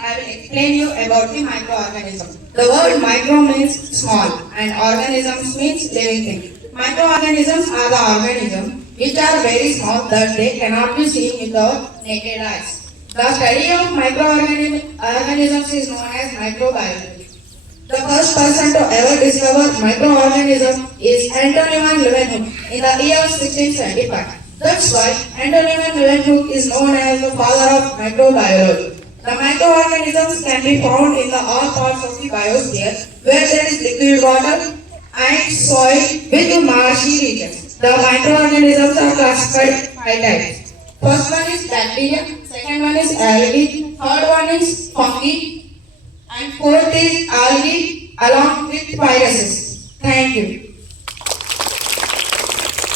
I will explain you about the microorganism. The word micro means small and organisms means living thing. Microorganisms are the organisms which are very small that they cannot be seen with our naked eyes. The study of microorganisms is known as microbiology. The first person to ever discover microorganism is Antonio van Leeuwenhoek in the year 1675. That's why Antonio van Leeuwenhoek is known as the father of microbiology. The microorganisms can be found in the all parts of the biosphere where there is liquid water and soil with marshy regions. The microorganisms are classified five types. First one is bacteria, second one is algae, third one is fungi, and fourth is algae along with viruses. Thank you.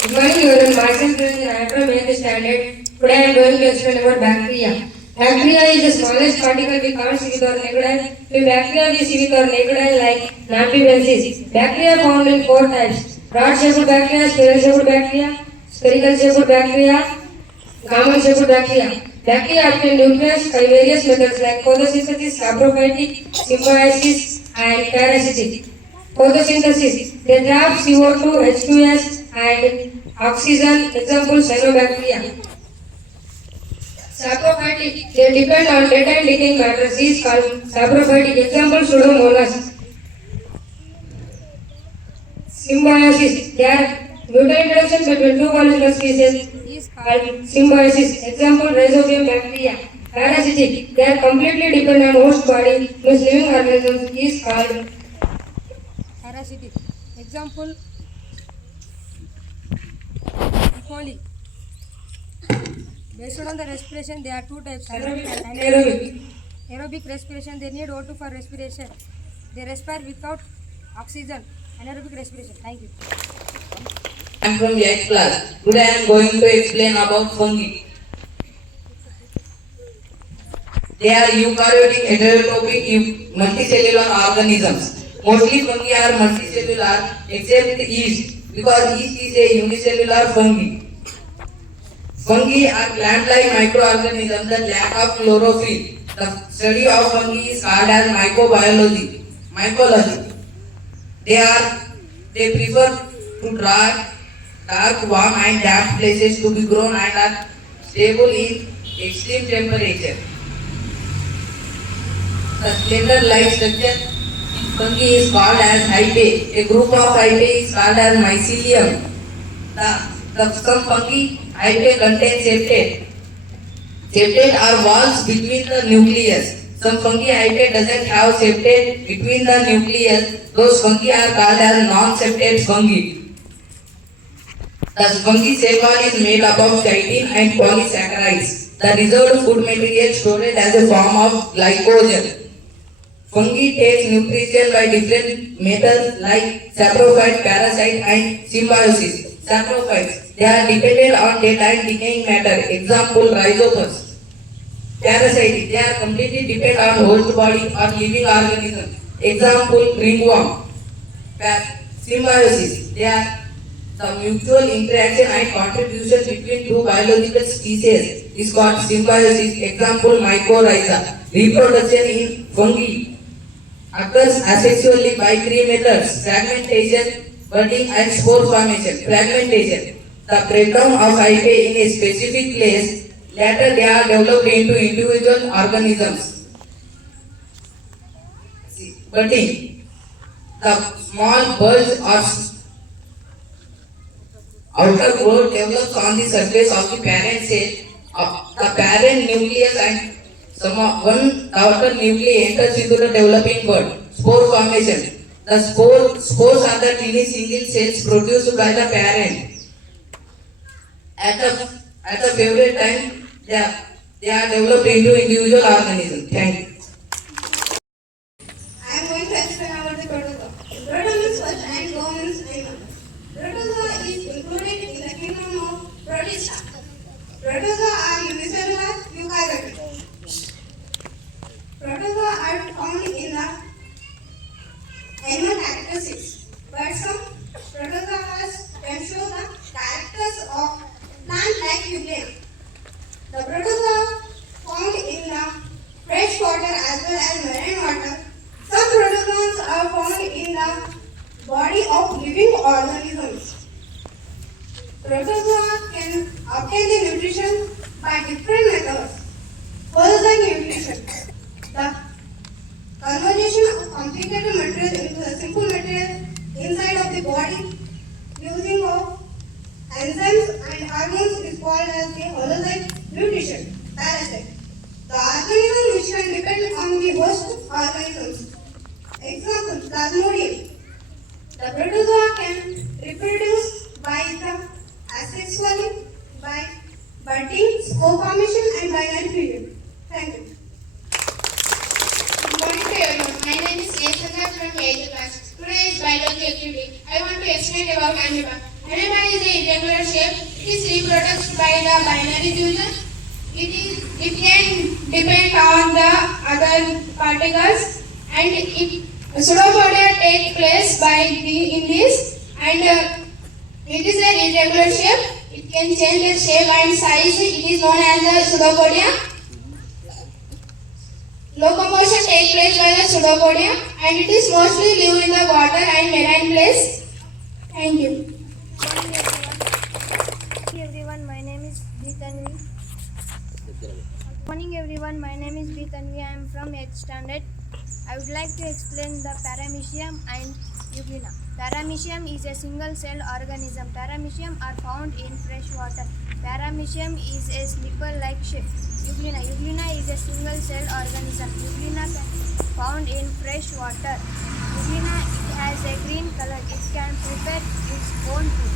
Good morning, everyone. Myself is Andrew Main Standard. Today I am going to explain about bacteria. Bacteria is the smallest particle we can't see with our naked eye. The bacteria we see with our naked eye like Namphibensis. Bacteria are found in four types: rod-shaped bacteria, spiral-shaped bacteria, spherical-shaped bacteria, common-shaped bacteria. Bacteria obtain nutrients by various methods like photosynthesis, saprophytic, symbiosis, and parasitic. Photosynthesis. They trap CO2, H2S, and oxygen. Example: cyanobacteria. Saprophytic. They depend on dead and decaying matter. Is called saprophytic. Example: Pseudomonas. Symbiosis. They are mutual interaction between two biological species is called symbiosis. Example: Rhizobium bacteria. Parasitic. They are completely dependent on host body. Means living organisms is called parasitic. Example: E. coli. Based on the respiration, there are two types: aerobic and anaerobic. Aerobic respiration, they need O2 for respiration. They respire without oxygen. Anaerobic respiration. Thank you. I am from 8th class. Today I am going to explain about fungi. They are eukaryotic heterotrophic multicellular organisms. Mostly fungi are multicellular except yeast because yeast is a unicellular fungi. Fungi are plant-like microorganisms that lack of chlorophyll. The study of fungi is called as microbiology. Mycology. They prefer to dark, warm and damp places to be grown and are stable in extreme temperature. The slender-like structure in fungi is called as hyphae. A group of hyphae is called as mycelium. Some fungi hyphae contain septate. Septate are walls between the nucleus. Some fungi hyphae doesn't have septate between the nucleus. Those fungi are called as non-septate fungi. The fungi cell wall is made up of chitin and polysaccharides. The reserved food material stored as a form of glycogen. Fungi takes nutrition by different methods like saprophyte, parasite, and symbiosis. Saprophytes. They are dependent on dead and decaying matter. Example: rhizophus. Parasitic. They are completely dependent on host body or living organism. Example: ringworm. Symbiosis. They are the mutual interaction and contribution between two biological species is called symbiosis. Example: mycorrhiza. Reproduction in fungi occurs asexually by three methods: fragmentation, budding, and spore formation. Fragmentation. The breakdown of hyphae in a specific place. Later they are developed into individual organisms. Budding. The small buds or outer growth develops on the surface of the parent cell. The parent nucleus and one outer nuclei enters into the developing bud. Spore formation. The spores are the tiny single cells produced by the parent. At the favorite time, they are developed into individual organisms. Thank you. I am going to explain about the protozoa. Proto means first and zoa means animal. Protozoa is included in the kingdom of Protista. Protozoa are unicellular eukaryotic. Protozoa are found in the animal characteristics, but some protozoa can show the characters of plant-like nuclei. The protozoa found in the freshwater water as well as marine water. Some protozoans are found in the body of living organisms. Protozoa can obtain the nutrition by different methods. Holozoic nutrition. The conversion of complicated material into a simple material inside of the body using of enzymes and hormones is called as the holozoic nutrition. Parasite. The organism which can depend on the host organisms. Example, Plasmodium. The protozoa can reproduce by the asexually, by budding, spore formation and binary period. Thank you. Good morning to everyone. My name is Yesanga from 8th class. Today is biology activity. I want to explain about amoeba. Amoeba is a irregular shape. It is reproduced by the binary fusion. It can depend on the other particles, and pseudopodia take place in this, and it is an irregular shape. It can change its shape and size. It is known as the pseudopodia. Locomotion takes place by the pseudopodia, and it is mostly live in the water and marine place. Thank you. Morning everyone, my name is B. Tanvi. I am from 8th standard. I would like to explain the Paramecium and Euglena. Paramecium is a single-celled organism. Paramecium are found in fresh water. Paramecium is a slipper-like shape. Euglena is a single-celled organism. Euglena found in fresh water. Euglena, it has a green color. It can prepare its own food.